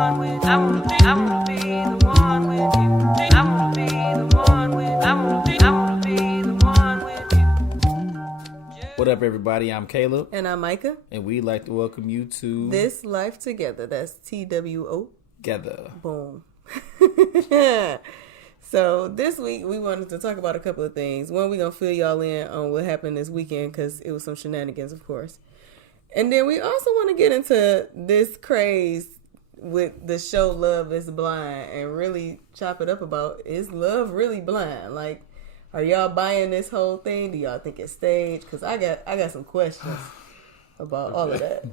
one with you. I wanna be the one with you. I wanna be the one with you. I wanna be the one with you. What up, everybody? I'm Caleb. And I'm Micah. And we'd like to welcome you to This Life Together. That's TWO. Together. Boom. So this week we wanted to talk about a couple of things. One, we're going to fill y'all in on what happened this weekend because it was some shenanigans, of course. And then we also want to get into this craze with the show Love is Blind and really chop it up about, is love really blind? Like, are y'all buying this whole thing? Do y'all think it's staged? Because I got some questions about all of that.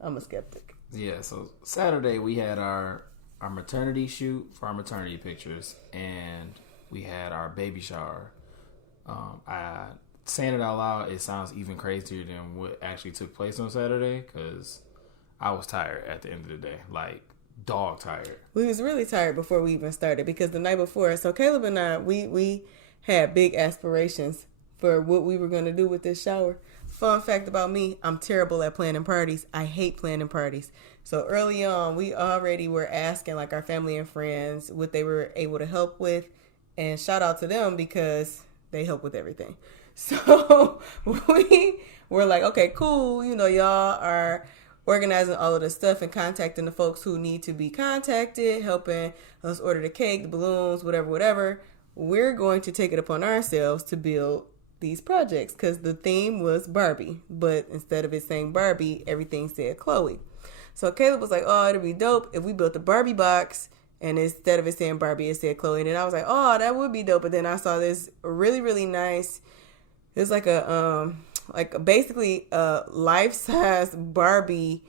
I'm a skeptic. Yeah, so Saturday we had our maternity shoot for our maternity pictures, and we had our baby shower. Saying it out loud, it sounds even crazier than what actually took place on Saturday, because I was tired at the end of the day, like dog tired. We was really tired before we even started, because the night before, so Caleb and I, we had big aspirations for what we were going to do with this shower. Fun fact about me, I'm terrible at planning parties. I hate planning parties. So early on, we already were asking like our family and friends what they were able to help with. And shout out to them because they help with everything. So we were like, okay, cool. You know, y'all are organizing all of the stuff and contacting the folks who need to be contacted, helping us order the cake, the balloons, whatever. We're going to take it upon ourselves to build these projects because the theme was Barbie, but instead of it saying Barbie, everything said Chloe. So Caleb was like, oh, it'd be dope if we built a Barbie box and instead of it saying Barbie, it said Chloe. And then I was like, oh, that would be dope. But then I saw this really, really nice, it was like basically a life-size Barbie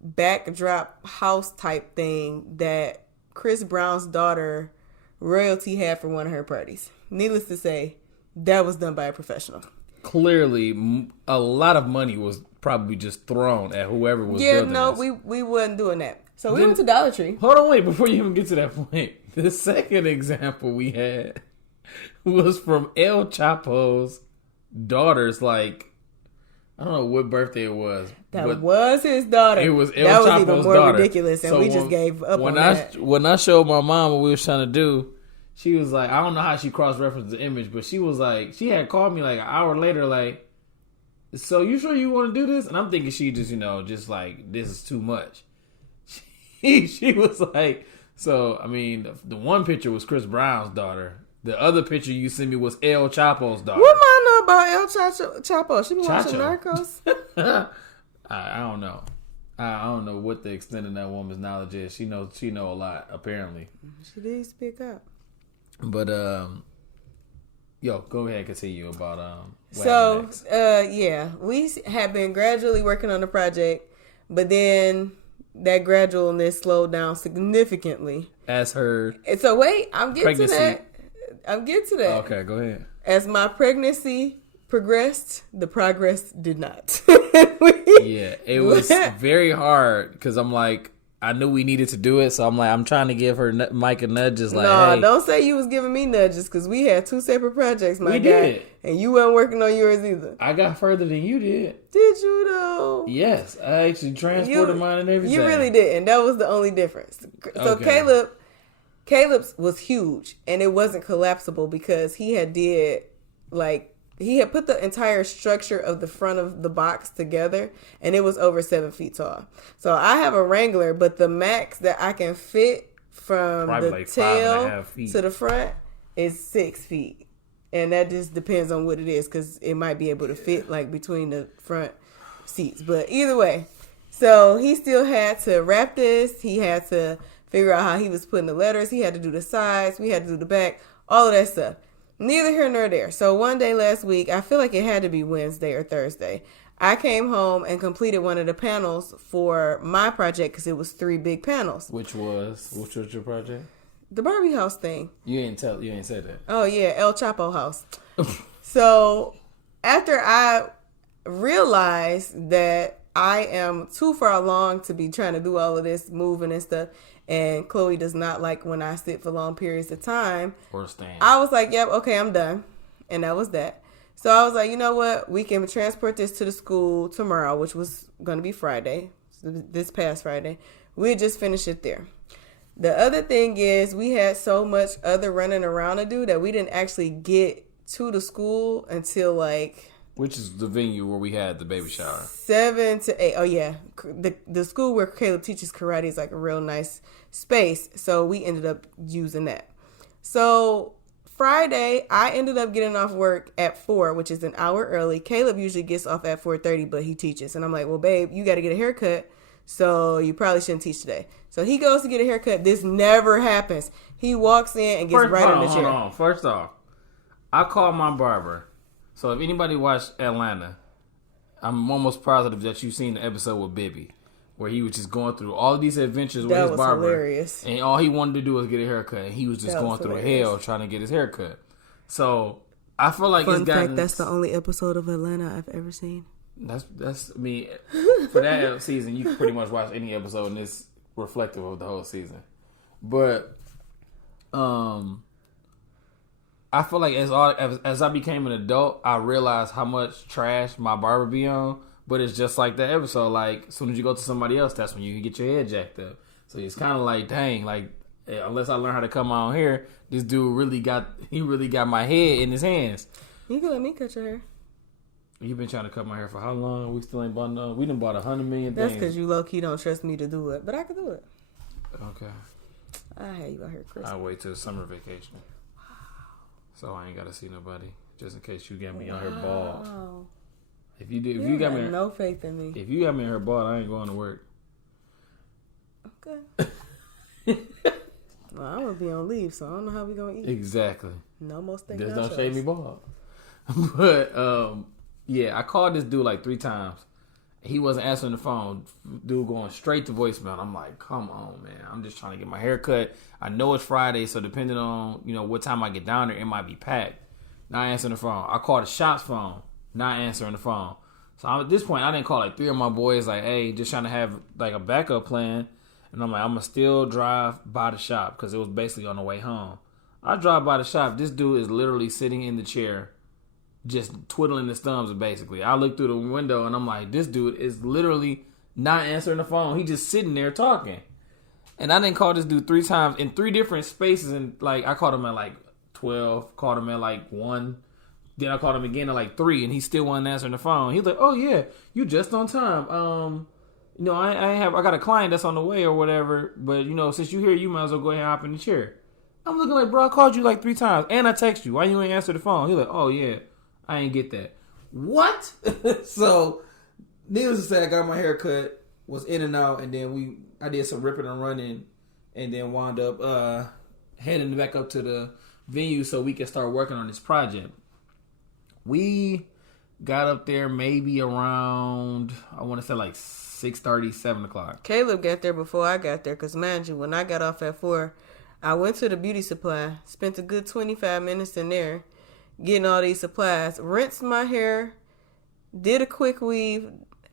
backdrop house type thing that Chris Brown's daughter Royalty had for one of her parties. Needless to say, that was done by a professional. Clearly, a lot of money was probably just thrown at whoever was building this. we wasn't doing that. So we went to Dollar Tree. Hold on, wait, before you even get to that point. The second example we had was from El Chapo's daughter's, like, I don't know what birthday it was. That was his daughter. It was El Chapo's Chapo's even more daughter. ridiculous, and we just gave up on that. When I showed my mom what we was trying to do, she was like, I don't know how she cross-referenced the image, but she was like, she had called me like an hour later, like, so you sure you want to do this? And I'm thinking she just, just like, this is too much. She was like, so, I mean, the one picture was Chris Brown's daughter. The other picture you sent me was El Chapo's daughter. What do I know about El Chapo? She be watching Narcos? I don't know. I don't know what the extent of that woman's knowledge is. She know a lot, apparently. She did speak up. But yo, go ahead and continue about So yeah, we have been gradually working on the project, but then that gradualness slowed down significantly. As her and so wait, I'm getting to that. Okay, go ahead. As my pregnancy progressed, the progress did not. Yeah, it was very hard because I'm like, I knew we needed to do it, so I'm like, I'm trying to give her Mike a nudges. Like, no, hey, don't say you was giving me nudges because we had two separate projects, my guy. Did. And you weren't working on yours either. I got further than you did. Did you though? Yes, I actually transported mine and everything. You really did, and that was the only difference. So okay. Caleb's was huge, and it wasn't collapsible because he had put the entire structure of the front of the box together, and it was over 7 feet tall. So I have a Wrangler, but the max that I can fit from probably the like tail to the front is 6 feet. And that just depends on what it is, because it might be able to fit like between the front seats. But either way, so he still had to wrap this. He had to figure out how he was putting the letters. He had to do the sides. We had to do the back, all of that stuff. Neither here nor there. So one day last week, I feel like it had to be Wednesday or Thursday, I came home and completed one of the panels for my project because it was 3 big panels. Which was your project? The Barbie house thing. You ain't said that. Oh yeah, El Chapo house. So after I realized that I am too far along to be trying to do all of this moving and stuff, and Chloe does not like when I sit for long periods of time, or stand, I was like, yep, okay, I'm done. And that was that. So I was like, you know what? We can transport this to the school tomorrow, which was going to be Friday. this past Friday. We had just finished it there. The other thing is we had so much other running around to do that we didn't actually get to the school until like... Which is the venue where we had the baby shower. 7 to 8. Oh, yeah. The school where Caleb teaches karate is like a real nice space. So we ended up using that. So Friday, I ended up getting off work at 4, which is an hour early. Caleb usually gets off at 4:30, but he teaches. And I'm like, well, babe, you got to get a haircut. So you probably shouldn't teach today. So he goes to get a haircut. This never happens. He walks in and gets in the chair. Hold on. First off, I called my barber. So if anybody watched Atlanta, I'm almost positive that you've seen the episode with Bibby, where he was just going through all of these adventures with his barber. Hilarious. And all he wanted to do was get a haircut. And he was just going through hell trying to get his haircut. So I feel like Fun fact, that's the only episode of Atlanta I've ever seen. That's me. For that season, you can pretty much watch any episode and it's reflective of the whole season. But I feel like as I became an adult, I realized how much trash my barber be on. But it's just like that episode. Like, as soon as you go to somebody else, that's when you can get your head jacked up. So it's kind of like, dang, like, unless I learn how to come on here, this dude really got my head in his hands. You can let me cut your hair. You've been trying to cut my hair for how long? We still ain't bought no. We done bought 100 million things. That's because you low-key don't trust me to do it. But I can do it. Okay. I had you out here, Chris. I'll wait till summer vacation. So I ain't got to see nobody. Just in case you got me on here bald. If you do, if you got me no faith in me. If you got me on here bald, I ain't going to work. Okay. Well, I'm going to be on leave, so I don't know how we going to eat. Exactly. No more steak. Just don't shave me bald. But, yeah, I called this dude like 3 times. He wasn't answering the phone. Dude going straight to voicemail. I'm like, come on, man. I'm just trying to get my hair cut. I know it's Friday, so depending on, what time I get down there, it might be packed. Not answering the phone. I called the shop's phone. Not answering the phone. So at this point, I didn't call like 3 of my boys like, hey, just trying to have like a backup plan. And I'm like, I'm going to still drive by the shop because it was basically on the way home. I drive by the shop. This dude is literally sitting in the chair just twiddling his thumbs basically. I look through the window and I'm like, this dude is literally not answering the phone. He just sitting there talking. And I didn't call this dude 3 times in 3 different spaces. And like, I called him at like 12, called him at like 1. Then I called him again at like 3 and he still wasn't answering the phone. He's like, oh yeah, you just on time. I got a client that's on the way or whatever. But since you here, you might as well go ahead and hop in the chair. I'm looking like, bro, I called you like 3 times and I text you. Why you ain't answer the phone? He's like, oh yeah, I ain't get that. What? So, needless to say, I got my hair cut, was in and out, and then I did some ripping and running, and then wound up heading back up to the venue so we could start working on this project. We got up there maybe around, I want to say like 6:30, 7 o'clock. Caleb got there before I got there because, mind you, when I got off at 4, I went to the beauty supply, spent a good 25 minutes in there, getting all these supplies, rinsed my hair, did a quick weave,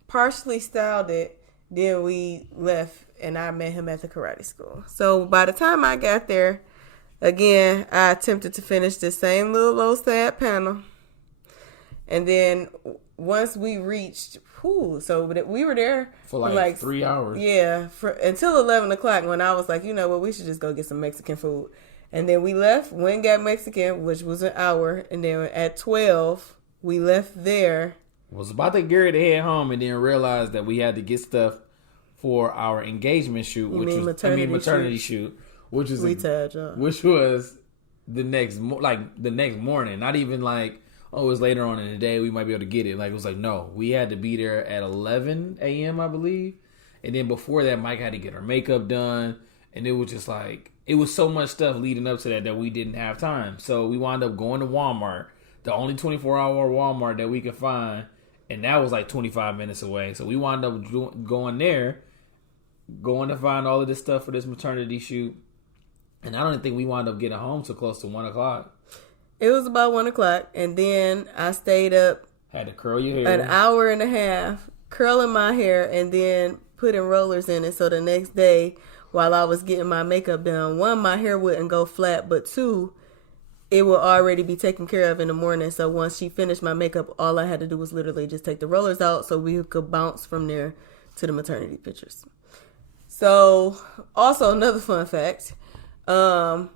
partially styled it, then we left and I met him at the karate school. So by the time I got there, again, I attempted to finish the same little low stab panel. And then once we reached, so we were there for like 3 hours. Yeah, until 11 o'clock when I was like, we should just go get some Mexican food. And then we left, went and got Mexican, which was an hour. And then at 12, we left there. Was about to get ready to head home and then realized that we had to get stuff for our engagement shoot, maternity shoot, which was the next morning. Not even like, oh, it was later on in the day, we might be able to get it. Like, it was like, no, we had to be there at 11 a.m., I believe. And then before that, Mike had to get her makeup done. And it was just like, it was so much stuff leading up to that we didn't have time. So we wound up going to Walmart, the only 24-hour Walmart that we could find. And that was like 25 minutes away. So we wound up going there, going to find all of this stuff for this maternity shoot. And I don't think we wound up getting home till close to 1 o'clock. It was about 1 o'clock. And then I stayed up. Had to curl your hair. An hour and a half curling my hair and then putting rollers in it. So the next day, while I was getting my makeup done, 1, my hair wouldn't go flat, but 2, it would already be taken care of in the morning. So once she finished my makeup, all I had to do was literally just take the rollers out so we could bounce from there to the maternity pictures. So, also another fun fact. A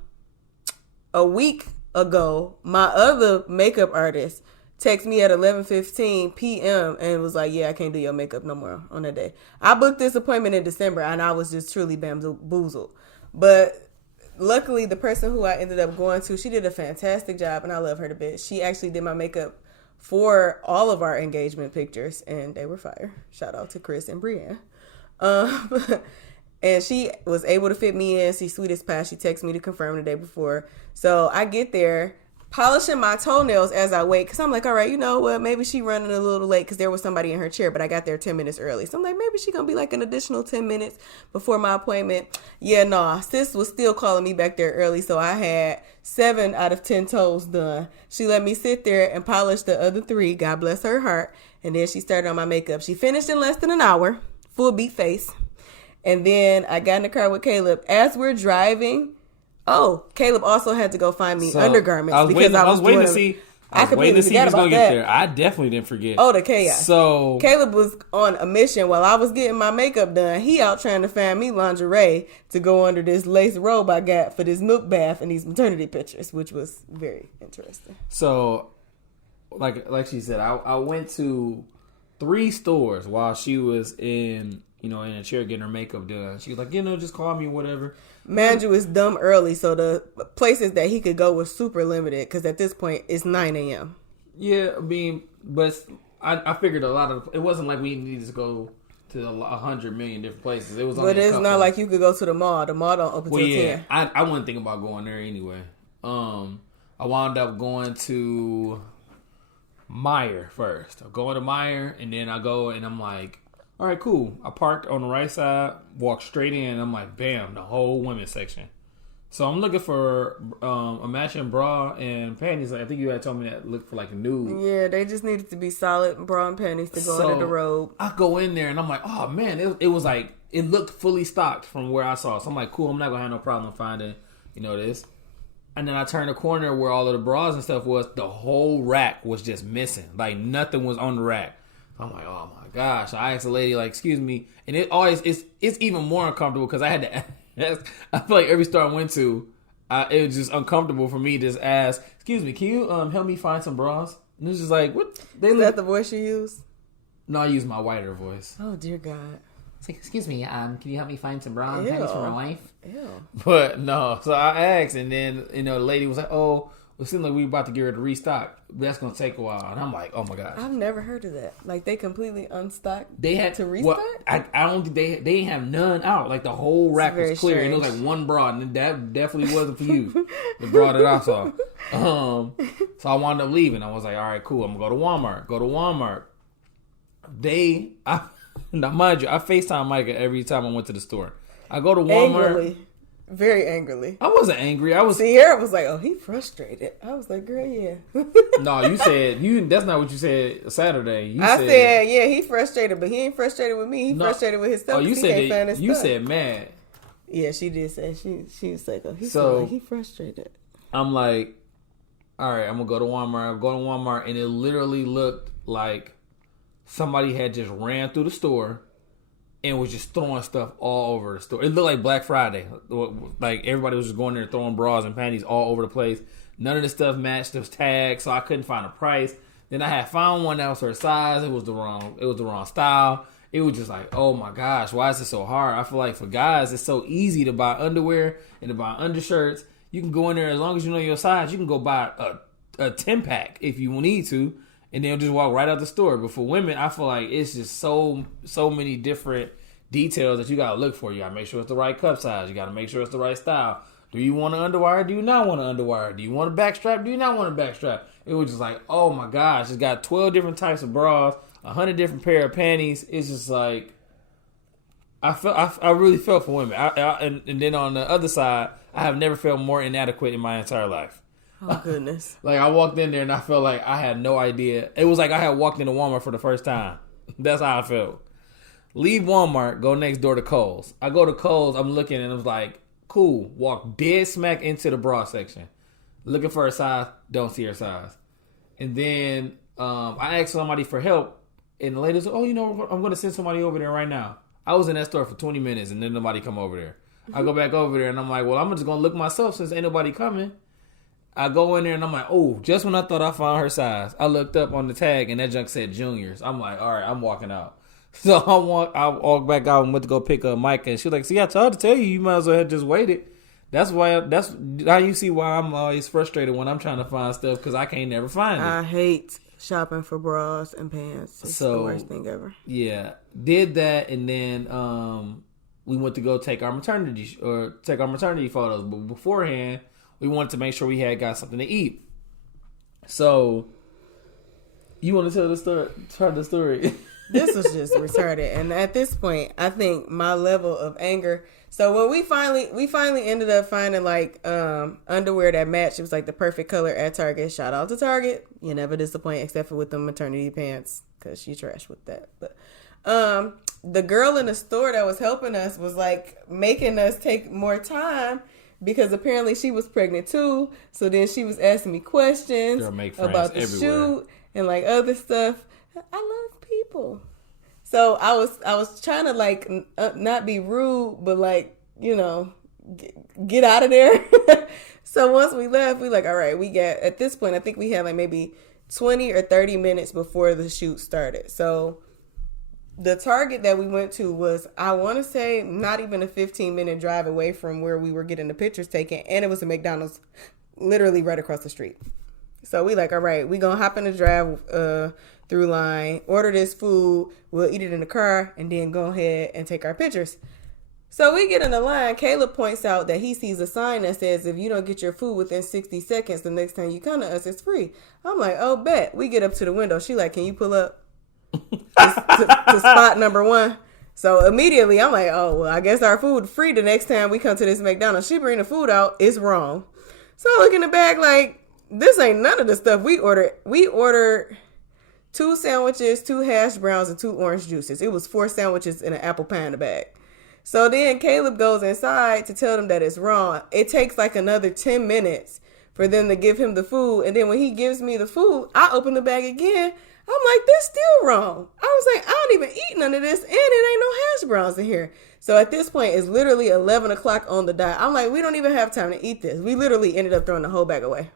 week ago, my other makeup artist texted me at 11:15 p.m. and was like, yeah, I can't do your makeup no more on that day. I booked this appointment in December, and I was just truly bamboozled. But luckily, the person who I ended up going to, she did a fantastic job, and I love her to bits. She actually did my makeup for all of our engagement pictures, and they were fire. Shout out to Chris and Brianne. And she was able to fit me in. She's sweet as pie. She texted me to confirm the day before. So I get there, polishing my toenails as I wait. Because I'm like, all right, you know what? Maybe she running a little late because there was somebody in her chair. But I got there 10 minutes early. So I'm like, maybe she going to be like an additional 10 minutes before my appointment. Yeah, no. Sis was still calling me back there early. So I had 7 out of 10 toes done. She let me sit there and polish the other 3. God bless her heart. And then she started on my makeup. She finished in less than an hour. Full beat face. And then I got in the car with Caleb. As we're driving, Caleb also had to go find me undergarments. I was waiting to see he was going to get there. I definitely didn't forget. Oh, the chaos. So Caleb was on a mission while I was getting my makeup done. He out trying to find me lingerie to go under this lace robe I got for this milk bath and these maternity pictures, which was very interesting. So, like she said, I went to 3 stores while she was in a chair getting her makeup done. She was like, just call me or whatever. Manju is dumb early, so the places that he could go was super limited because at this point it's 9 a.m. Yeah, I mean, but I figured it wasn't like we needed to go to 100 million different places. It was only But it's not like you could go to the mall. The mall don't open till 10. I wasn't thinking about going there anyway. I wound up going to Meijer first. I go to Meijer, and then I go and I'm like, all right, cool. I parked on the right side, walked straight in, and I'm like, bam, the whole women's section. So I'm looking for a matching bra and panties. I think you had told me that look for like a nude. Yeah, they just needed to be solid bra and panties to go under the robe. I go in there and I'm like, oh man, it was like, it looked fully stocked from where I saw. So I'm like, cool, I'm not gonna have no problem finding, this. And then I turned the corner where all of the bras and stuff was. The whole rack was just missing. Like nothing was on the rack. I'm like, oh my gosh. I asked the lady, like, excuse me. And it's even more uncomfortable because I had to ask. I feel like every store I went to, it was just uncomfortable for me to just ask, excuse me, can you help me find some bras? And it was just like, what? Is that the voice you use? No, I use my whiter voice. Oh, dear God. It's like, excuse me, can you help me find some bras and panties for my wife? Ew. But no, so I asked, and then, the lady was like, oh, it seems like we're about to get her to restock. That's going to take a while. And I'm like, oh my gosh. I've never heard of that. Like, they completely unstocked they had to restock? Well, I don't think they didn't have none out. Like, the whole rack was clear. And it was like one bra. And that definitely wasn't for you. The bra that I saw. So I wound up leaving. I was like, all right, cool. I'm going to go to Walmart. Now, mind you, I FaceTime Micah every time I went to the store. I go to Walmart. Angrily. Very angrily. I wasn't angry. Sierra was like, oh, he frustrated. I was like, girl, yeah. No, you said, that's not what you said Saturday. I said, yeah, he frustrated, but he ain't frustrated with me. He frustrated with himself. Oh, you said mad. Yeah, she did say, she was like, oh, he frustrated. I'm like, all right, I'm going to go to Walmart. I go to Walmart, and it literally looked like somebody had just ran through the store and was just throwing stuff all over the store. It looked like Black Friday. Like, everybody was just going there throwing bras and panties all over the place. None of the stuff matched the tag, so I couldn't find a price. Then I had found one that was her size. It was the wrong style. It was just like, oh my gosh, why is it so hard? I feel like for guys, it's so easy to buy underwear and to buy undershirts. You can go in there, as long as you know your size, you can go buy a 10-pack if you need to. And then just walk right out the store. But for women, I feel like it's just so many different details that you got to look for. You got to make sure it's the right cup size. You got to make sure it's the right style. Do you want an underwire? Do you not want an underwire? Do you want a backstrap? Do you not want a backstrap? It was just like, oh my gosh, it's got 12 different types of bras, 100 different pair of panties. It's just like, I really felt for women. And then on the other side, I have never felt more inadequate in my entire life. Oh, goodness. Like, I walked in there and I felt like I had no idea. It was like I had walked into Walmart for the first time. That's how I felt. Leave Walmart, go next door to Kohl's. I go to Kohl's, I'm looking and I was like, cool. Walk dead smack into the bra section. Looking for her size, don't see her size. And then I asked somebody for help And the lady said, "Oh, I'm going to send somebody over there right now." I was in that store for 20 minutes and then nobody come over there. I go back over there and I'm like, well, I'm just going to look myself since ain't nobody coming. I go in there and I'm like, oh, just when I thought I found her size, I looked up on the tag and that junk said juniors. I'm like, all right, I'm walking out. So I walked back out and went to go pick up Micah. And she was like, see, I tried to tell you, you might as well have just waited. That's how you see why I'm always frustrated when I'm trying to find stuff because I can't never find it. I hate shopping for bras and pants. It's the worst thing ever. Yeah, did that, and then we went to go take our maternity photos. But beforehand, we wanted to make sure we had got something to eat. So, you want to tell the story? Tell the story. This was just retarded, and at this point, I think my level of anger. So when we finally ended up finding like underwear that matched, it was like the perfect color at Target. Shout out to Target, you never disappoint, except for with the maternity pants because she trashed with that. But the girl in the store that was helping us was like making us take more time because apparently she was pregnant too. So then she was asking me questions about the shoot and like other stuff. I love people. So I was trying to like not be rude, but like, get out of there. So once we left, we like, all right, at this point, I think we had like maybe 20 or 30 minutes before the shoot started. So the Target that we went to was, I want to say, not even a 15-minute drive away from where we were getting the pictures taken. And it was a McDonald's literally right across the street. So we like, all right, we going to hop in the drive through line, order this food, we'll eat it in the car, and then go ahead and take our pictures. So we get in the line. Caleb points out that he sees a sign that says, if you don't get your food within 60 seconds, the next time you come to us, it's free. I'm like, oh, bet. We get up to the window. She like, can you pull up to spot number 1? So immediately I'm like, oh, well, I guess our food free the next time we come to this McDonald's. She bring the food out. It's wrong. So I look in the bag like, this ain't none of the stuff we ordered. We ordered 2 sandwiches, 2 hash browns, and 2 orange juices. It was 4 sandwiches and an apple pie in the bag. So then Caleb goes inside to tell them that it's wrong. It takes like another 10 minutes for them to give him the food. And then when he gives me the food, I open the bag again. I'm like, this still wrong. I was like, I don't even eat none of this, and it ain't no hash browns in here. So at this point, it's literally 11 o'clock on the dot. I'm like, we don't even have time to eat this. We literally ended up throwing the whole bag away.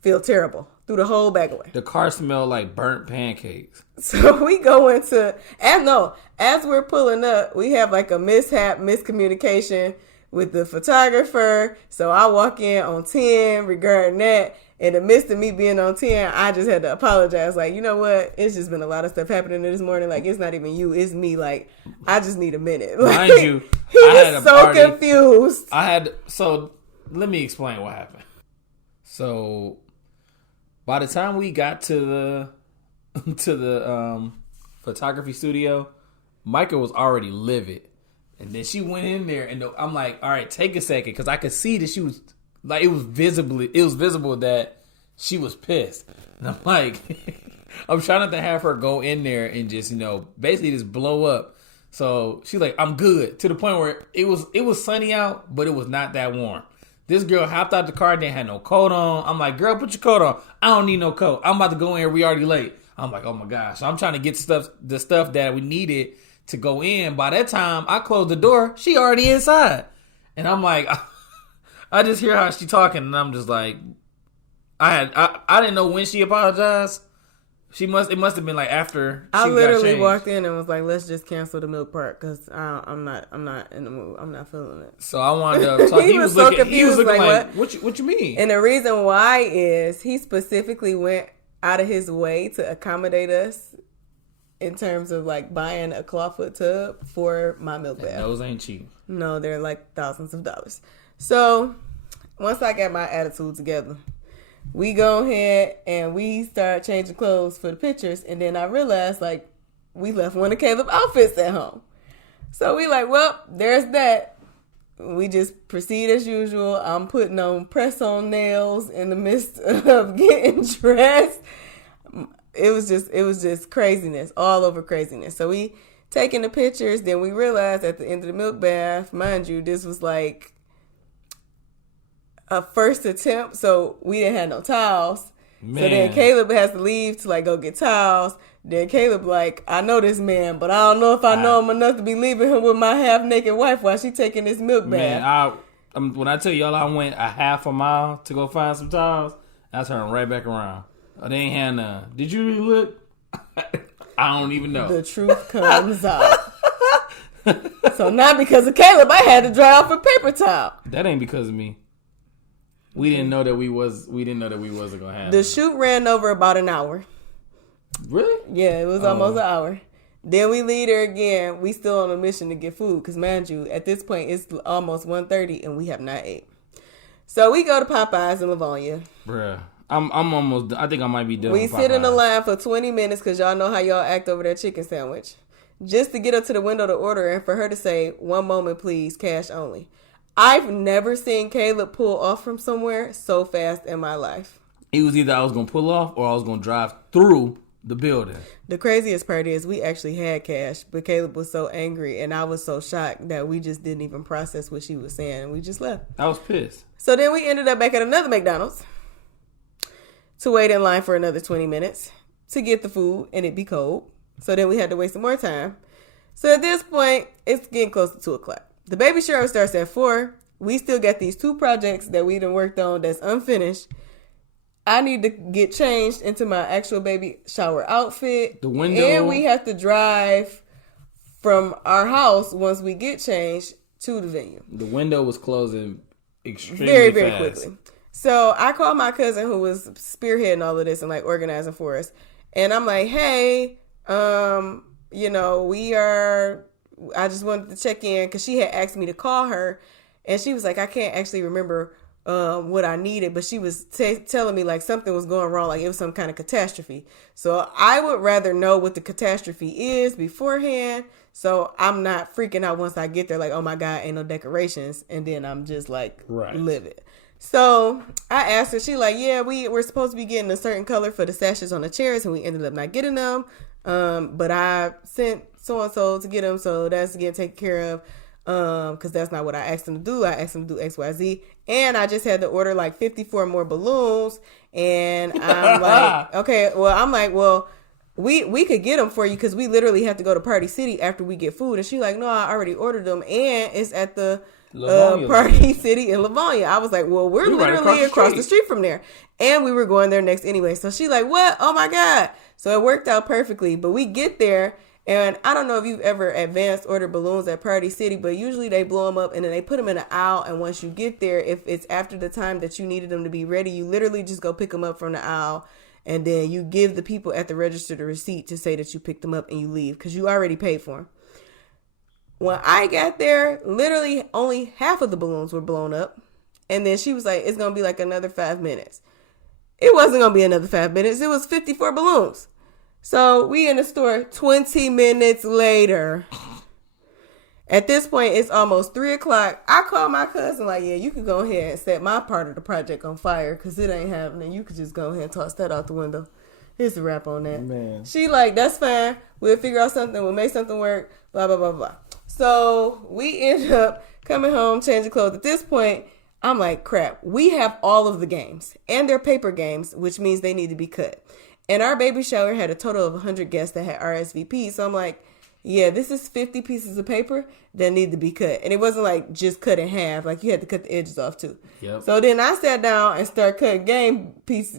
Feel terrible. Threw the whole bag away. The car smelled like burnt pancakes. So we go into, as we're pulling up, we have like a miscommunication with the photographer. So I walk in on 10 regarding that. In the midst of me being on 10, I just had to apologize. Like, you know what? It's just been a lot of stuff happening this morning. Like, it's not even you. It's me. Like, I just need a minute. Like, mind you, he was so confused. So let me explain what happened. So by the time we got to the photography studio, Micah was already livid. And then she went in there and I'm like, all right, take a second. Cause I could see that she was like, it was visible that she was pissed. And I'm like, I'm trying not to have her go in there and just, basically just blow up. So she's like, I'm good, to the point where it was sunny out, but it was not that warm. This girl hopped out the car, didn't have no coat on. I'm like, girl, put your coat on. I don't need no coat. I'm about to go in here. We already late. I'm like, oh my gosh. So I'm trying to get the stuff that we needed to go in. By that time, I closed the door. She already inside. And I'm like, I just hear how she talking, and I'm just like, I didn't know when she apologized. It must have been like after she I literally got walked in and was like, let's just cancel the milk part because I'm not in the mood. I'm not feeling it. So I wanted to talk. He was so confused. He was looking like what you mean? And the reason why is he specifically went out of his way to accommodate us in terms of like buying a clawfoot tub for my milk bath. Those ain't cheap. No, they're like thousands of dollars. So once I got my attitude together, we go ahead and we start changing clothes for the pictures. And then I realized, like, we left one of Caleb's outfits at home. So we like, well, there's that. We just proceed as usual. I'm putting on press-on nails in the midst of getting dressed. It was just craziness, all over craziness. So we taking the pictures. Then we realized at the end of the milk bath, mind you, this was like a first attempt, so we didn't have no towels. So then Caleb has to leave to like go get towels. Then Caleb like, I know this man, but I don't know if I know him enough to be leaving him with my half naked wife while she taking this milk bath. Man, when I tell y'all I went a half a mile to go find some towels, I turned right back around. Oh, they ain't had none. Did you really look? I don't even know. The truth comes out. So not because of Caleb, I had to dry off a paper towel. That ain't because of me. We didn't know that we wasn't gonna have the shoot ran over about an hour. Really? Yeah, it was almost an hour. Then we leave there again. We still on a mission to get food because, mind you, at this point it's almost 1:30 and we have not ate. So we go to Popeyes in Livonia. Bruh, I'm almost. I think I might be done. We sit in the line for 20 minutes because y'all know how y'all act over that chicken sandwich, just to get up to the window to order and for her to say, "1 moment, please, cash only." I've never seen Caleb pull off from somewhere so fast in my life. It was either I was going to pull off or I was going to drive through the building. The craziest part is we actually had cash, but Caleb was so angry and I was so shocked that we just didn't even process what she was saying and we just left. I was pissed. So then we ended up back at another McDonald's to wait in line for another 20 minutes to get the food and it be cold. So then we had to wait some more time. So at this point, it's getting close to 2 o'clock. The baby shower starts at 4. We still got these 2 projects that we done worked on that's unfinished. I need to get changed into my actual baby shower outfit. The window. And we have to drive from our house once we get changed to the venue. The window was closing extremely very, very fast. quickly. So I called my cousin who was spearheading all of this and like organizing for us. And I'm like, hey, I just wanted to check in because she had asked me to call her. And she was like, I can't actually remember what I needed, but she was telling me like something was going wrong, like it was some kind of catastrophe. So I would rather know what the catastrophe is beforehand, so I'm not freaking out once I get there like, oh my God, ain't no decorations, and then I'm just like livid. So I asked her, she like, yeah, we're supposed to be getting a certain color for the sashes on the chairs, and we ended up not getting them, but I sent so-and-so to get them, so that's getting taken care of. Because that's not what I asked them to do. I asked them to do XYZ. And I just had to order like 54 more balloons. And I'm like, okay, well, we could get them for you because we literally have to go to Party City after we get food. And she's like, no, I already ordered them. And it's at the Party City in Livonia. I was like, well, we're literally across the street from there. And we were going there next anyway. So she's like, what? Oh my God. So it worked out perfectly. But we get there. And I don't know if you've ever advanced ordered balloons at Party City, but usually they blow them up and then they put them in an aisle. And once you get there, if it's after the time that you needed them to be ready, you literally just go pick them up from the aisle. And then you give the people at the register the receipt to say that you picked them up and you leave because you already paid for them. When I got there, literally only half of the balloons were blown up. And then she was like, it's going to be like another 5 minutes. It wasn't going to be another 5 minutes. It was 54 balloons. So we in the store 20 minutes later. At this point, it's almost 3 o'clock. I called my cousin like, yeah, you can go ahead and set my part of the project on fire because it ain't happening. You could just go ahead and toss that out the window. Here's a wrap on that. Man. She like, that's fine. We'll figure out something. We'll make something work. Blah, blah, blah, blah. So we end up coming home, changing clothes. At this point, I'm like, crap. We have all of the games. And they're paper games, which means they need to be cut. And our baby shower had a total of 100 guests that had RSVP. So I'm like, yeah, this is 50 pieces of paper that need to be cut. And it wasn't like just cut in half. Like you had to cut the edges off too. Yep. So then I sat down and started cutting game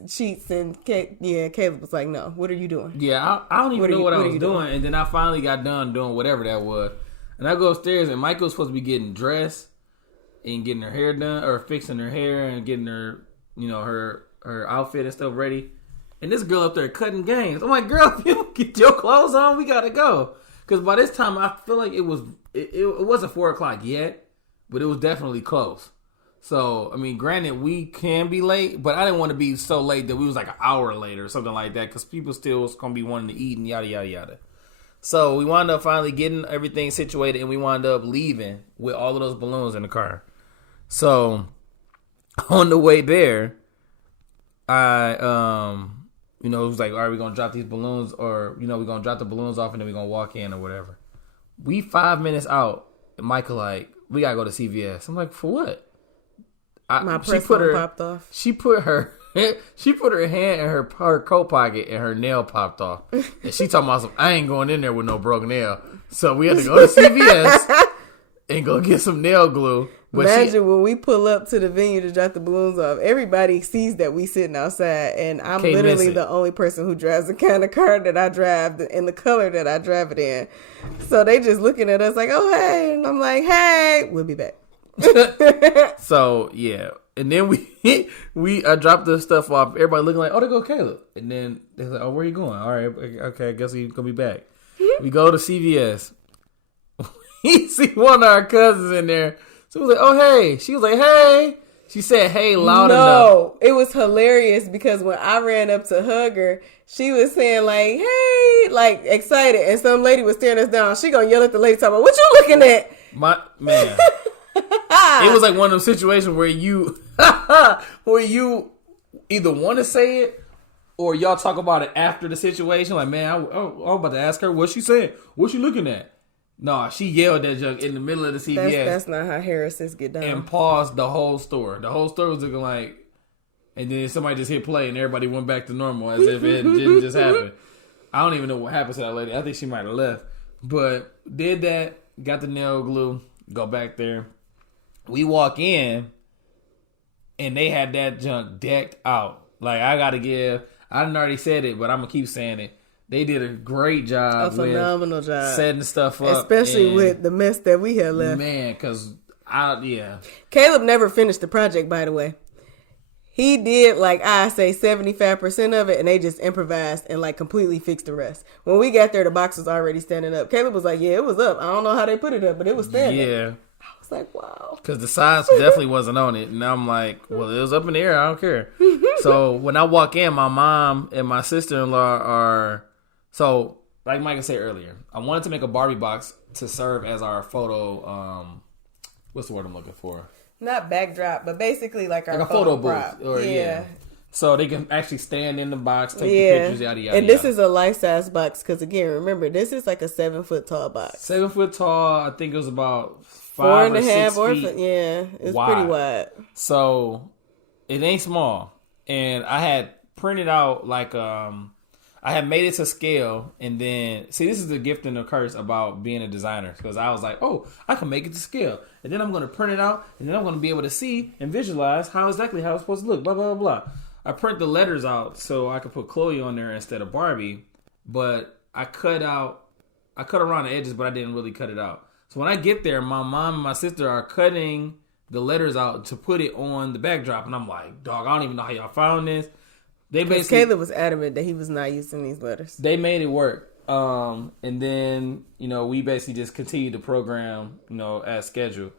sheets. And Caleb was like, no, what are you doing? Yeah, I don't even know what I was doing. And then I finally got done doing whatever that was. And I go upstairs and Michael's supposed to be getting dressed and getting her hair done or fixing her hair and getting her, her outfit and stuff ready. And this girl up there cutting games. I'm like, girl, if you don't get your clothes on, we gotta go. Because by this time, I feel like it wasn't 4 o'clock yet, but it was definitely close. So, I mean, granted, we can be late, but I didn't want to be so late that we was like an hour late or something like that because people still was going to be wanting to eat and yada, yada, yada. So, we wound up finally getting everything situated and we wound up leaving with all of those balloons in the car. So, on the way there, it was like, all right, we're going to drop these balloons or, we're going to drop the balloons off and then we're going to walk in or whatever. We 5 minutes out, and Michael like, we got to go to CVS. I'm like, for what? My press phone popped off. She put her she put her hand in her coat pocket and her nail popped off. And she talking about I ain't going in there with no broken nail. So we had to go to CVS and go get some nail glue. But imagine when we pull up to the venue to drop the balloons off, everybody sees that we sitting outside, and I'm literally the only person who drives the kind of car that I drive and the color that I drive it in. So they just looking at us like, oh, hey. And I'm like, hey, we'll be back. So, yeah. And then we dropped the stuff off. Everybody looking like, oh, there go Caleb. And then they're like, oh, where you going? All right, okay, I guess he's going to be back. We go to CVS. We see one of our cousins in there. So we was like, oh, hey. She was like, hey. She said, hey, loud enough. No, it was hilarious because when I ran up to hug her, she was saying like, hey, like excited. And some lady was staring us down. She gonna yell at the lady talking about, what you looking at? Man. It was like one of those situations where you either want to say it or y'all talk about it after the situation. Like, man, I'm about to ask her what she said. What she looking at? Nah, she yelled that junk in the middle of the CVS. That's not how Harris's get done. And paused the whole store. The whole store was looking like, and then somebody just hit play and everybody went back to normal as if it didn't just happen. I don't even know what happened to that lady. I think she might have left. But did that, got the nail glue, go back there. We walk in, and they had that junk decked out. Like, I done already said it, but I'm going to keep saying it. They did a great job. A phenomenal job. Setting stuff up. Especially with the mess that we had left. Man, because Caleb never finished the project, by the way. He did, like, I say 75% of it, and they just improvised and, like, completely fixed the rest. When we got there, the box was already standing up. Caleb was like, yeah, it was up. I don't know how they put it up, but it was standing. Yeah. I was like, wow. Because the size definitely wasn't on it. And I'm like, well, it was up in the air. I don't care. So when I walk in, my mom and my sister-in-law are... So, like Micah said earlier, I wanted to make a Barbie box to serve as our photo... what's the word I'm looking for? Not backdrop, but basically like our like a photo prop. booth. Or, yeah. So they can actually stand in the box, take the pictures, yada, yada, and this is a life-size box because, again, remember, this is like a 7-foot tall box. 7 foot tall. I think it was about 5 or 6 feet. Yeah, it's wide. pretty wide. So it ain't small. And I had printed out like I had made it to scale, and then see, this is the gift and the curse about being a designer, because I was like, oh, I can make it to scale, and then I'm going to print it out, and then I'm going to be able to see and visualize how it's supposed to look, blah blah blah. I print the letters out so I could put Chloe on there instead of Barbie, but I cut around the edges, but I didn't really cut it out. So when I get there, my mom and my sister are cutting the letters out to put it on the backdrop, and I'm like, dog, I don't even know how y'all found this. They basically, Caleb was adamant that he was not using these letters. They made it work. And then, we basically just continued the program, as scheduled.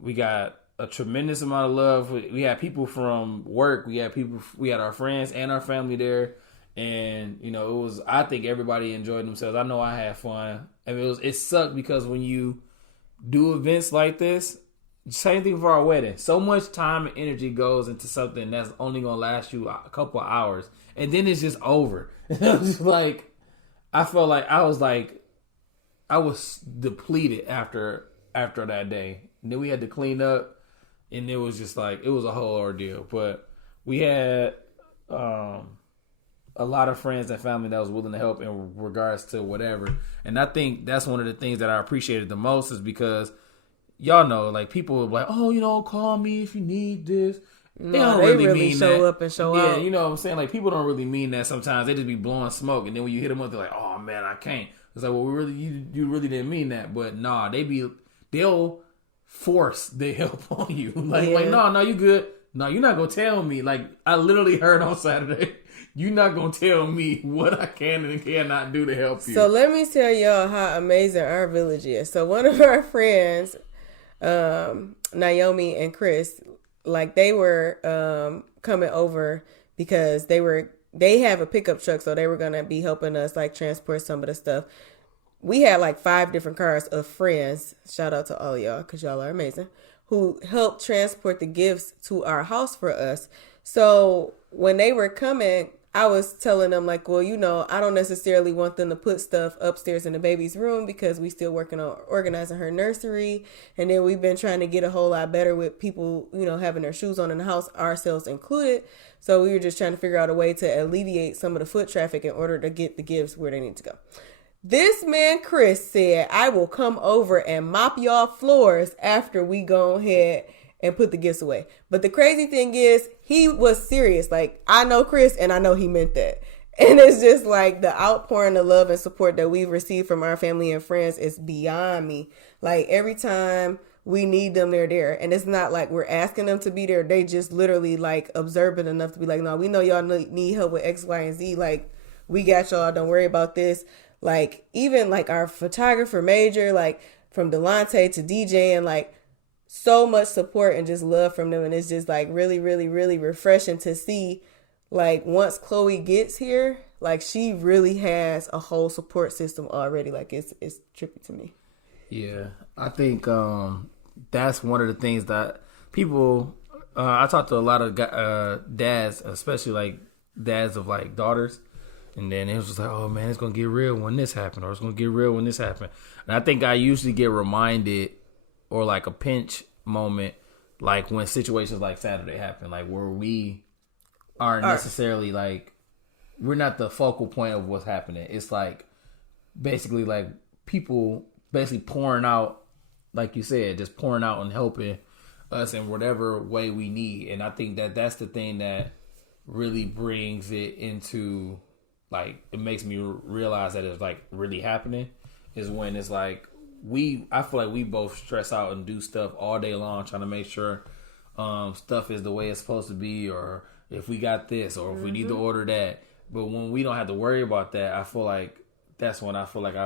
We got a tremendous amount of love. We had people from work. We had our friends and our family there. And, I think everybody enjoyed themselves. I know I had fun. I mean, it sucked because when you do events like this, same thing for our wedding. So much time and energy goes into something that's only going to last you a couple of hours. And then it's just over. I felt like I was depleted after that day. And then we had to clean up. And it was just it was a whole ordeal. But we had a lot of friends and family that was willing to help in regards to whatever. And I think that's one of the things that I appreciated the most is because y'all know, people are like, oh, call me if you need this. They don't really mean show that. Up and show out. Yeah, you know what I'm saying? People don't really mean that sometimes. They just be blowing smoke. And then when you hit them up, they're like, oh, man, I can't. It's like, well, you really didn't mean that. But, nah, they'll force the help on you. No, you good. No, you're not going to tell me. I literally heard on Saturday, you're not going to tell me what I can and cannot do to help you. So let me tell y'all how amazing our village is. So one of our friends... Naomi and Chris, they were coming over because they have a pickup truck, so they were gonna be helping us transport some of the stuff. We had 5 different cars of friends, shout out to all y'all because y'all are amazing, who helped transport the gifts to our house for us. So when they were coming, I was telling them like, well, I don't necessarily want them to put stuff upstairs in the baby's room because we still working on organizing her nursery. And then we've been trying to get a whole lot better with people, having their shoes on in the house, ourselves included. So we were just trying to figure out a way to alleviate some of the foot traffic in order to get the gifts where they need to go. This man, Chris, said, I will come over and mop y'all floors after we go ahead and put the gifts away. But the crazy thing is, he was serious. Like, I know Chris, and I know he meant that. And it's just like the outpouring of love and support that we've received from our family and friends is beyond me. Like, every time we need them, they're there. And it's not like we're asking them to be there. They just literally, like, observant enough to be like, no, we know y'all need help with X, Y, and Z. Like, we got y'all. Don't worry about this. Like, even, like, our photographer, Major, like, from Delonte to DJ, and, like, so much support and just love from them. And it's just like really, really, really refreshing to see, like, once Chloe gets here, like, she really has a whole support system already. Like, it's trippy to me. Yeah, I think that's one of the things that people, I talk to a lot of dads, especially like dads of like daughters. And then it was just like, oh man, it's going to get real when this happened, or it's going to get real when this happened. And I think I usually get reminded, or like a pinch moment, like when situations like Saturday happen, like where we aren't necessarily like, we're not the focal point of what's happening. It's like basically like people basically pouring out, like you said, just pouring out and helping us in whatever way we need. And I think that that's the thing that really brings it into, like, it makes me realize that it's like really happening, is when it's like, I feel like we both stress out and do stuff all day long trying to make sure stuff is the way it's supposed to be, or if we got this, or if we need to order that. But when we don't have to worry about that, I feel like that's when I feel like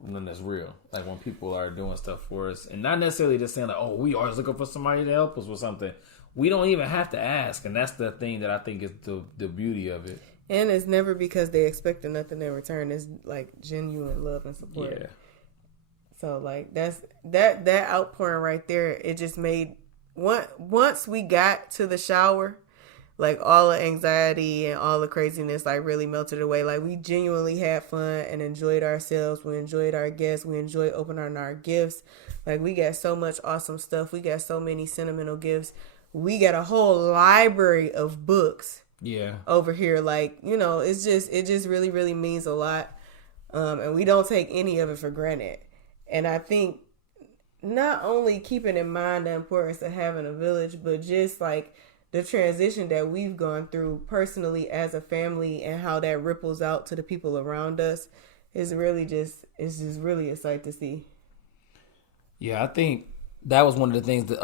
when it's real. Like when people are doing stuff for us, and not necessarily just saying like, oh, we always looking for somebody to help us with something. We don't even have to ask, and that's the thing that I think is the beauty of it. And it's never because they expecting nothing in return. It's like genuine love and support. Yeah. So like that outpouring right there, it just made once we got to the shower, like all the anxiety and all the craziness like really melted away. Like we genuinely had fun and enjoyed ourselves. We enjoyed our guests. We enjoyed opening our gifts. Like we got so much awesome stuff. We got so many sentimental gifts. We got a whole library of books. Yeah. Over here. Like, it just really, really means a lot. And we don't take any of it for granted. And I think not only keeping in mind the importance of having a village, but just like the transition that we've gone through personally as a family and how that ripples out to the people around us is really it's just really a sight to see. Yeah, I think that was one of the things that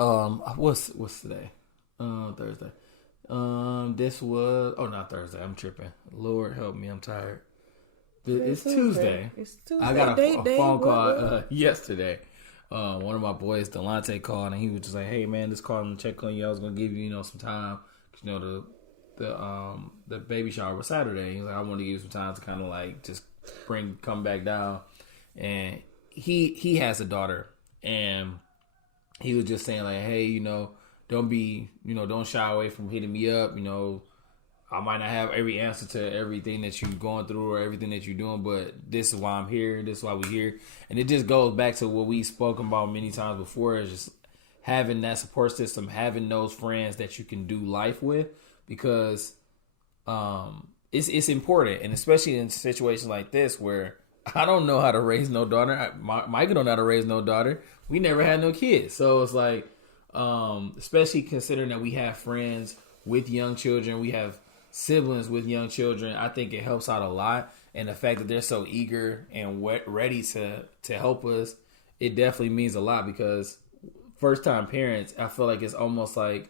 what's today? Thursday. This was not Thursday. I'm tripping. Lord help me, I'm tired. It's Tuesday. It's Tuesday. I got a phone call yesterday. One of my boys, Delonte, called, and he was just like, "Hey man, just calling to check on you. I was gonna give you, some time. The baby shower was Saturday. He's like, I want to give you some time to kind of like just come back down." And he has a daughter, and he was just saying like, "Hey, don't shy away from hitting me up. I might not have every answer to everything that you're going through or everything that you're doing, but this is why I'm here. This is why we're here." And it just goes back to what we've spoken about many times before, is just having that support system, having those friends that you can do life with, because it's important. And especially in situations like this where I don't know how to raise no daughter. Micah don't know how to raise no daughter. We never had no kids. So it's like, especially considering that we have friends with young children, we have siblings with young children, I think it helps out a lot. And the fact that they're so eager and ready to help us, it definitely means a lot, because first time parents, I feel like it's almost like,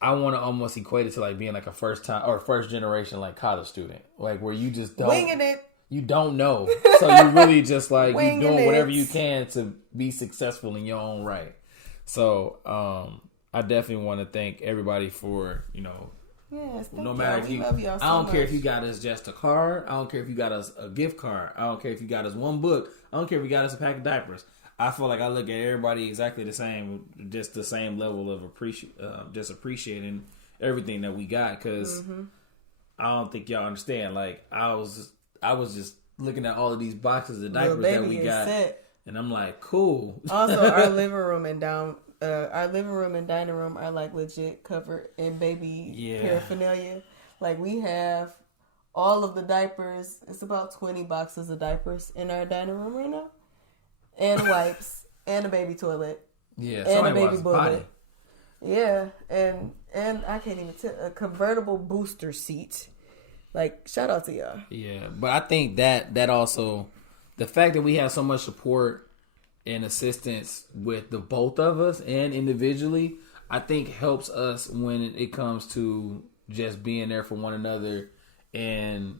I want to almost equate it to like being like a first generation like college student, like where you just don't winging it. You don't know, so you really just like you doing whatever you can to be successful in your own right. So I definitely want to thank everybody for Yes, no matter if you, I don't care if you got us just a card. I don't care if you got us a gift card. I don't care if you got us one book. I don't care if you got us a pack of diapers. I feel like I look at everybody exactly the same, just the same level of appreciating everything that we got. Because I don't think y'all understand. Like I was just looking at all of these boxes of diapers Little that we baby is got, set. and I'm like, cool. Also, our living room and dining room are like legit covered in baby paraphernalia. Like we have all of the diapers. It's about 20 boxes of diapers in our dining room right now, and wipes, and a baby toilet, Yeah, and a baby potty. bullet. Yeah, and I can't even tell, a convertible booster seat. Like, shout out to y'all. Yeah, but I think that also, the fact that we have so much support and assistance with the both of us and individually, I think helps us when it comes to just being there for one another and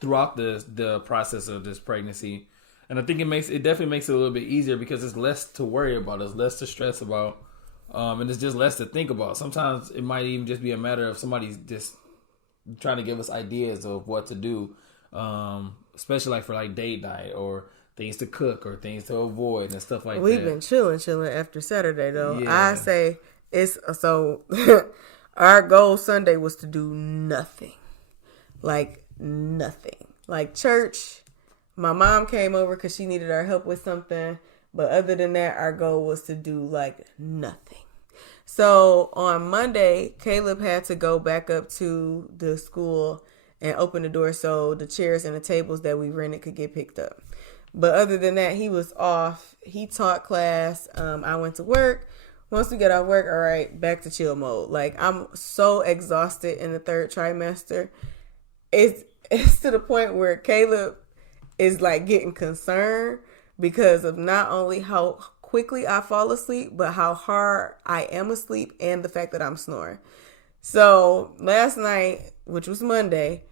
throughout the process of this pregnancy. And I think it definitely makes it a little bit easier because it's less to worry about, it's less to stress about, and it's just less to think about. Sometimes it might even just be a matter of somebody's just trying to give us ideas of what to do, especially like for like date night or things to cook or things to avoid and stuff like that. We've been chilling after Saturday though. Yeah. I say it's so. Our goal Sunday was to do nothing, like nothing, like church. My mom came over because she needed our help with something, but other than that, our goal was to do like nothing. So on Monday, Caleb had to go back up to the school and open the door so the chairs and the tables that we rented could get picked up. But other than that, he was off. He taught class. I went to work. Once we got off work, all right, back to chill mode. Like, I'm so exhausted in the third trimester. It's to the point where Caleb is like getting concerned because of not only how quickly I fall asleep, but how hard I am asleep and the fact that I'm snoring. So last night, which was Monday,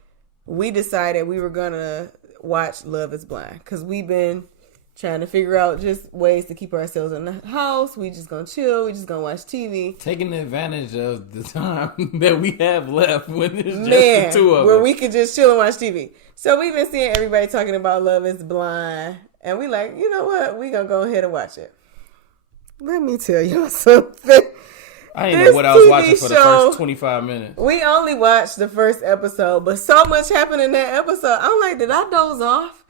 we decided we were going to watch Love is Blind because we've been trying to figure out just ways to keep ourselves in the house. We just gonna chill. We just gonna watch TV. Taking advantage of the time that we have left when it's just the two of us. Where we could just chill and watch TV. So we've been seeing everybody talking about Love is Blind. And we like, you know what? We gonna go ahead and watch it. Let me tell y'all something. I didn't know what I was watching for the first 25 minutes. We only watched the first episode, but so much happened in that episode. I'm like, did I doze off?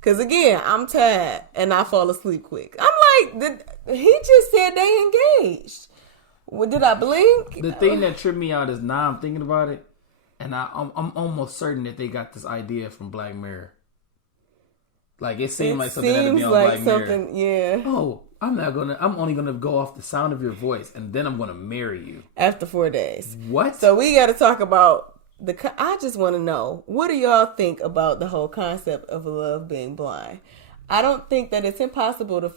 Because again, I'm tired and I fall asleep quick. I'm like, he just said they engaged. Well, did I blink? The thing that tripped me out is now I'm thinking about it, and I'm almost certain that they got this idea from Black Mirror. Like it seemed like something that had to be on Black Mirror. Yeah. Oh, I'm only gonna go off the sound of your voice, and then I'm gonna marry you after 4 days. What? So we got to talk about I just want to know, what do y'all think about the whole concept of love being blind? I don't think that it's impossible to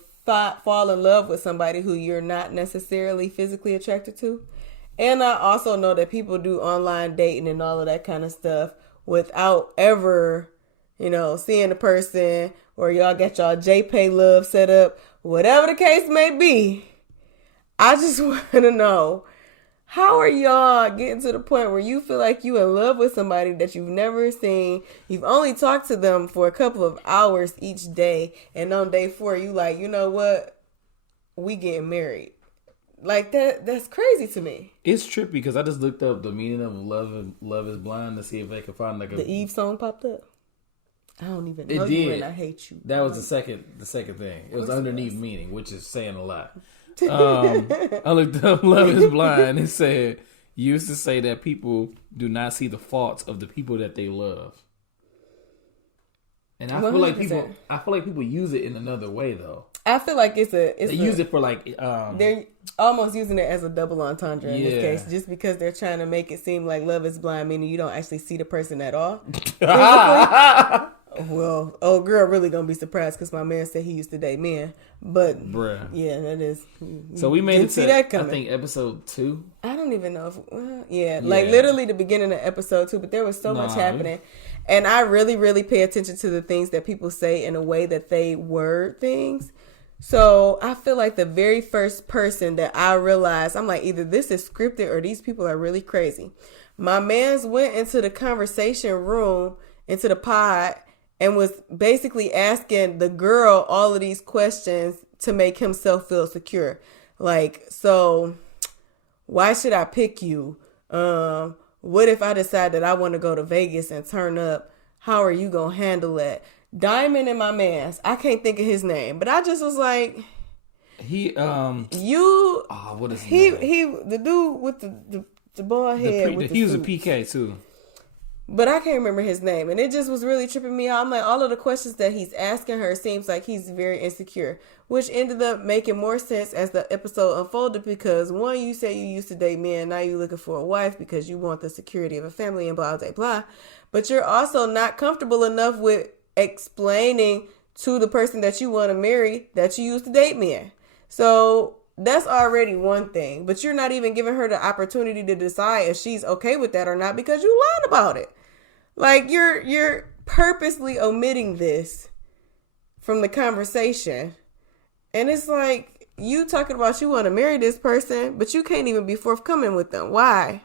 fall in love with somebody who you're not necessarily physically attracted to. And I also know that people do online dating and all of that kind of stuff without ever, seeing the person, or y'all got y'all JPay love set up, whatever the case may be. I just want to know, how are y'all getting to the point where you feel like you in love with somebody that you've never seen? You've only talked to them for a couple of hours each day. And on day 4, you like, you know what? We getting married. Like that's crazy to me. It's trippy because I just looked up the meaning of Love is Blind to see if I could find like the Eve song popped up. I don't even know it you did. and I hate you. That was the second thing. It was underneath meaning, which is saying a lot. I looked up Love is Blind. It said, used to say that people do not see the faults of the people that they love. And I feel like people use it in another way though. I feel like they use it for like they're almost using it as a double entendre in this case, just because they're trying to make it seem like love is blind, meaning you don't actually see the person at all. Well, old girl really gonna be surprised because my man said he used to date men, but bruh, yeah, that is. So we made it to that coming. I think episode 2. I don't even know if like literally the beginning of episode 2, but there was so much happening, and I really, really pay attention to the things that people say in a way that they word things. So I feel like the very first person that I realized, I'm like, either this is scripted or these people are really crazy. My man's went into the conversation room, into the pod, and was basically asking the girl all of these questions to make himself feel secure. Like, so why should I pick you? what if I decide that I want to go to Vegas and turn up? How are you going to handle that? Diamond and my man's, I can't think of his name, but I just was like, what is his name? the dude with the bald head. He was a PK too. But I can't remember his name. And it just was really tripping me out. I'm like, all of the questions that he's asking her seems like he's very insecure, which ended up making more sense as the episode unfolded because, one, you say you used to date men, now you're looking for a wife because you want the security of a family and blah, blah, blah. But you're also not comfortable enough with explaining to the person that you want to marry that you used to date men. So that's already one thing. But you're not even giving her the opportunity to decide if she's okay with that or not because you lied about it. Like, you're purposely omitting this from the conversation. And it's like, you talking about you want to marry this person, but you can't even be forthcoming with them. Why?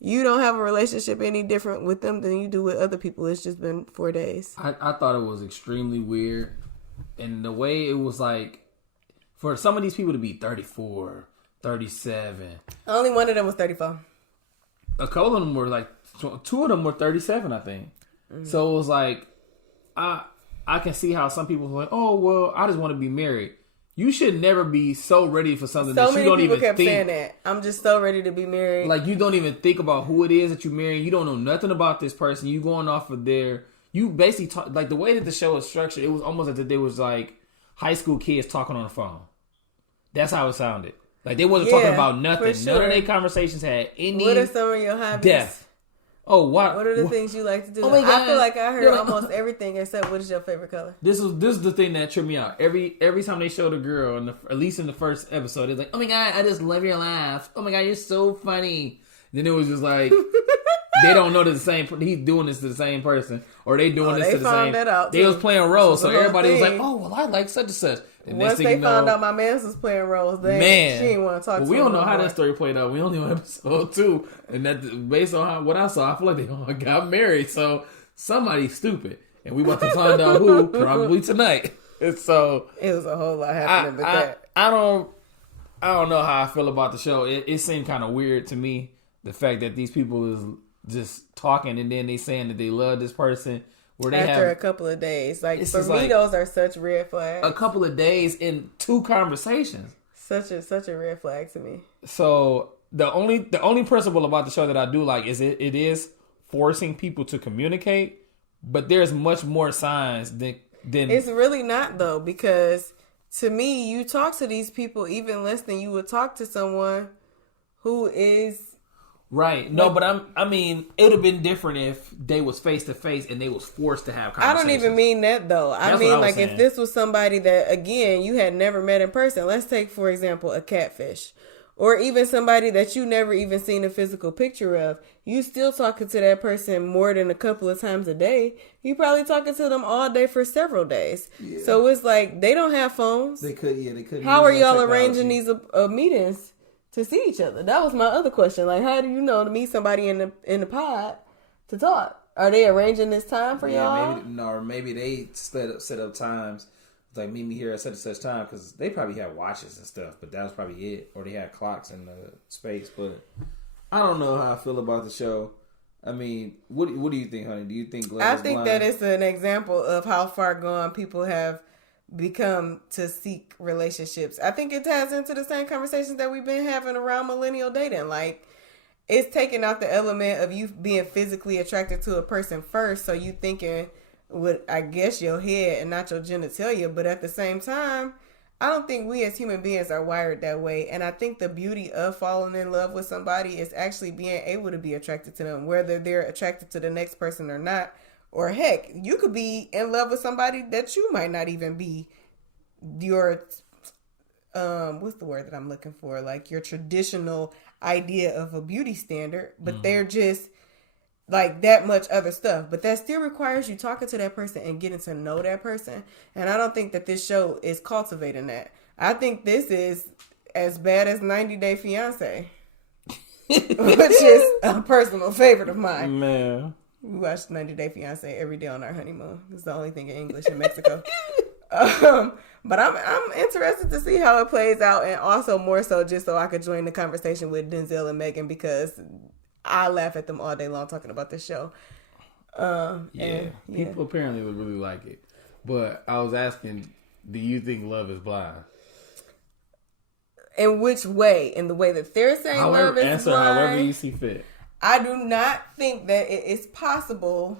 You don't have a relationship any different with them than you do with other people. It's just been 4 days. I thought it was extremely weird. And the way it was like, for some of these people to be 34, 37. Only one of them was 34. A couple of them were like, 2 of them were 37, I think. Mm-hmm. So it was like, I can see how some people were like, oh, well, I just want to be married. You should never be so ready for something that you don't even think. So many people kept saying that. I'm just so ready to be married. Like, you don't even think about who it is that you're marrying. You don't know nothing about this person. You going off of their... You basically talk... Like, the way that the show was structured, it was almost as if there was, like, high school kids talking on the phone. That's how it sounded. Like, they wasn't talking about nothing. Sure. None of their conversations had any... What are some of your hobbies? Depth. Oh, wow. What are the things you like to do? Oh my God. I feel like I heard almost everything except what is your favorite color? This is the thing that tripped me out. Every time they showed a girl, at least in the first episode, it's like, oh my God, I just love your laugh. Oh my God, you're so funny. Then it was just like, they don't know that he's doing this to the same person. Or they doing this to the same. That out they was playing roles. So everybody was like, oh, well, I like such and such. And once they found out my man was playing roles, she didn't want to talk to him. We don't know how that story played out. We only on episode 2. And that based on what I saw, I feel like they all got married. So somebody's stupid. And we about to find out who probably tonight. And so it was a whole lot happening with that. I don't know how I feel about the show. It seemed kind of weird to me. The fact that these people is just talking and then they saying that they love this person. After a couple of days. Like, for me, those are such red flags. A couple of days in 2 conversations. Such a red flag to me. So, the only principle about the show that I do like is it is forcing people to communicate, but there's much more signs than... It's really not, though, because to me, you talk to these people even less than you would talk to someone who is... Right. No, but I mean, it would have been different if they was face to face and they was forced to have conversations. I don't even mean that, though. I mean, like, if this was somebody that, again, you had never met in person. Let's take, for example, a catfish. Or even somebody that you never even seen a physical picture of. You still talking to that person more than a couple of times a day. You probably talking to them all day for several days. Yeah. So it's like, they don't have phones. They couldn't. How are y'all arranging these meetings to see each other? That was my other question. Like, how do you know to meet somebody in the pod to talk? Are they arranging this time for y'all? Maybe they set up times. Like, meet me here at such and such time, because they probably had watches and stuff, but that was probably it. Or they had clocks in the space. But I don't know how I feel about the show. I mean, what do you think, honey? Do you think I think that it's an example of how far gone people have become to seek relationships. I think it ties into the same conversations that we've been having around millennial dating. Like, it's taking out the element of you being physically attracted to a person first, so you thinking with, I guess, your head and not your genitalia. But at the same time, I don't think we as human beings are wired that way. And I think the beauty of falling in love with somebody is actually being able to be attracted to them, whether they're attracted to the next person or not. Or heck, you could be in love with somebody that you might not even be your, what's the word that I'm looking for? Like, your traditional idea of a beauty standard, but they're just like that much other stuff. But that still requires you talking to that person and getting to know that person. And I don't think that this show is cultivating that. I think this is as bad as 90 Day Fiancé, which is a personal favorite of mine. Man. We watched 90 Day Fiancé every day on our honeymoon. It's the only thing in English in Mexico. But I'm interested to see how it plays out, and also more so just so I could join the conversation with Denzel and Megan, because I laugh at them all day long talking about this show. People apparently would really like it. But I was asking, do you think Love is Blind? In which way? In the way that they're saying love is blind? However you see fit. I do not think that it is possible.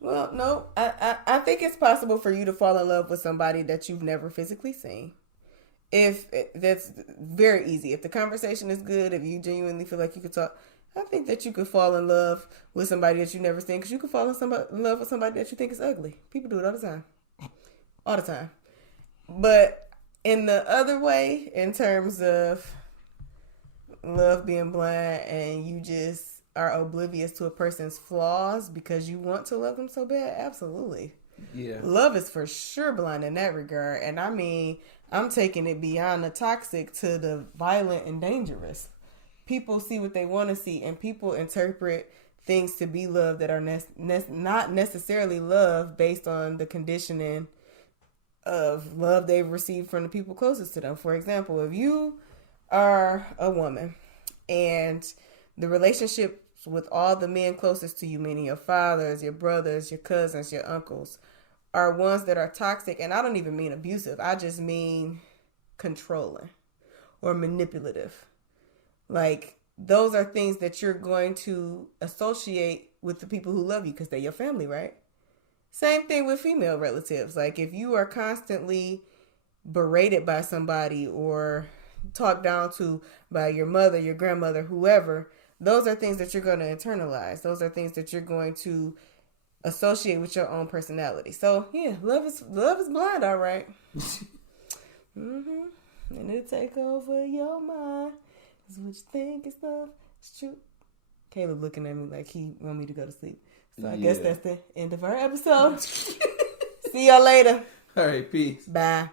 Well, no. I think it's possible for you to fall in love with somebody that you've never physically seen. That's very easy. If the conversation is good, if you genuinely feel like you could talk, I think that you could fall in love with somebody that you've never seen, because you could fall in love with somebody that you think is ugly. People do it all the time. All the time. But in the other way, in terms of love being blind and you just are oblivious to a person's flaws because you want to love them so bad, absolutely. Yeah. Love is for sure blind in that regard. And I mean, I'm taking it beyond the toxic to the violent and dangerous. People see what they want to see, and people interpret things to be love that are not necessarily love based on the conditioning of love they've received from the people closest to them. For example, if you are a woman and the relationships with all the men closest to you, meaning your fathers, your brothers, your cousins, your uncles, are ones that are toxic, and I don't even mean abusive, I just mean controlling or manipulative. Like, those are things that you're going to associate with the people who love you because they're your family, right? Same thing with female relatives. Like, if you are constantly berated by somebody or talked down to by your mother, your grandmother, whoever, those are things that you're going to internalize. Those are things that you're going to associate with your own personality. So, yeah, love is blind, all right. And it'll take over your mind. Is what you think is love. It's true. Caleb looking at me like he want me to go to sleep. So I guess that's the end of our episode. See y'all later. All right, peace. Bye.